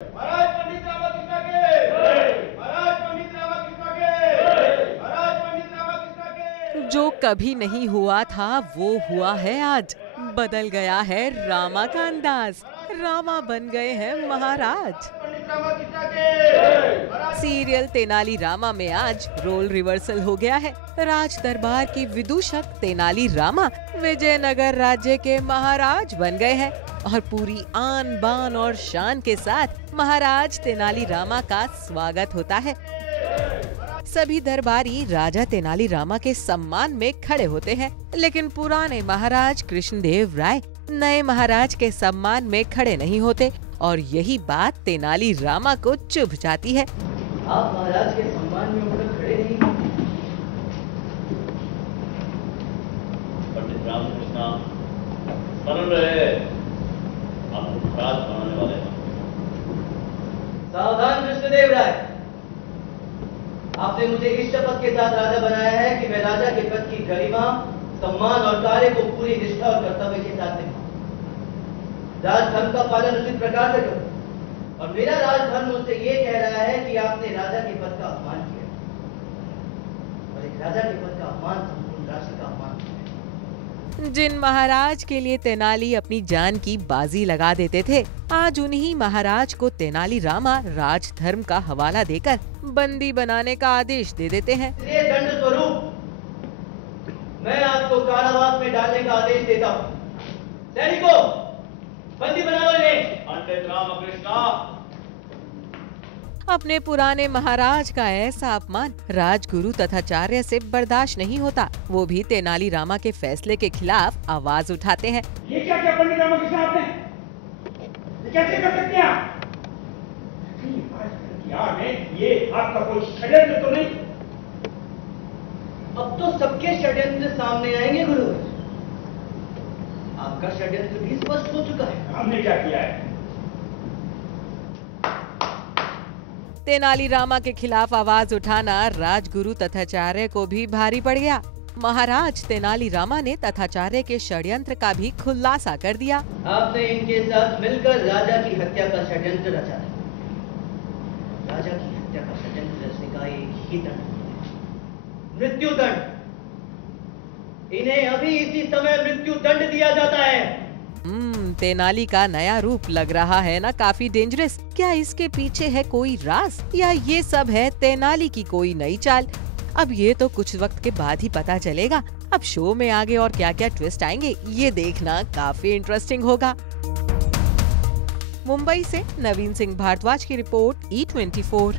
महाराज पंडित रामाकृष्ण के, महाराज पंडित रामाकृष्ण के, महाराज पंडित रामाकृष्ण के। जो कभी नहीं हुआ था वो हुआ है आज। बदल गया है रामा का अंदाज। रामा बन गए हैं महाराज। पंडित रामाकृष्ण के। सीरियल तेनाली रामा में आज रोल रिवर्सल हो गया है। राज दरबार की विदूषक तेनाली रामा विजयनगर राज्य के महाराज बन गए हैं और पूरी आन बान और शान के साथ महाराज तेनाली रामा का स्वागत होता है। सभी दरबारी राजा तेनाली रामा के सम्मान में खड़े होते हैं, लेकिन पुराने महाराज कृष्णदेव राय नए महाराज के सम्मान में खड़े नहीं होते और यही बात तेनाली रामा को चुभ जाती है। आप महाराज के सम्मान में उठकर खड़े नहीं होते। पंडित रामकृष्ण सरल रहे, आपको महाराज बनाने वाले हैं। सावधान कृष्णदेव राय, आपने मुझे इस शपथ के साथ राजा बनाया है कि मैं राजा के पद की गरिमा, सम्मान और कार्य को पूरी निष्ठा और कर्तव्य के साथ निभाऊं, राजधर्म का पालन उचित प्रकार से करूं। और मेरा राजधर्म मुझसे ये कह रहा है कि आपने राजा के पद का अपमान किया और एक राजा के पद का अपमान संपूर्ण राष्ट्र का अपमान किया। जिन महाराज के लिए तेनाली अपनी जान की बाजी लगा देते थे, आज उन्हीं महाराज को तेनाली रामा राजधर्म का हवाला देकर बंदी बनाने का आदेश दे देते हैं। इसलिए दंड स्वरूप मैं आपको कारावास में डालने का आदेश देता हूँ। सैनिकों, बंदी बनाओ इन्हें। पंडित रामकृष्ण अपने पुराने महाराज का ऐसा अपमान राजगुरु तथाचार्य से बर्दाश्त नहीं होता। वो भी तेनाली रामा के फैसले के खिलाफ आवाज उठाते हैं। ये क्या क्या पंडित रामाकृष्ण आपने? ये कैसे कर सकते हैं आप? ये आपका कोई षड्यंत्र तो नहीं? अब तो सबके षड्यंत्र सामने आएंगे गुरुवर। आपका षड्यंत्र भी स्पष्ट हो चुका है। हमने क्या किया है? तेनाली रामा के खिलाफ आवाज उठाना राजगुरु तथाचार्य को भी भारी पड़ गया। महाराज तेनाली रामा ने तथाचार्य के षड्यंत्र का भी खुलासा कर दिया। आपने इनके साथ मिलकर राजा की हत्या का षड्यंत्र रचा है। राजा की हत्या का षड्यंत्र रचने का एक ही दंड, मृत्यु दंड। इन्हें अभी इसी समय मृत्यु दंड दिया जाता है। तेनाली का नया रूप लग रहा है ना, काफी डेंजरस। क्या इसके पीछे है कोई राज या ये सब है तेनाली की कोई नई चाल? अब ये तो कुछ वक्त के बाद ही पता चलेगा। अब शो में आगे और क्या क्या ट्विस्ट आएंगे ये देखना काफी इंटरेस्टिंग होगा। मुंबई से नवीन सिंह भारद्वाज की रिपोर्ट E24।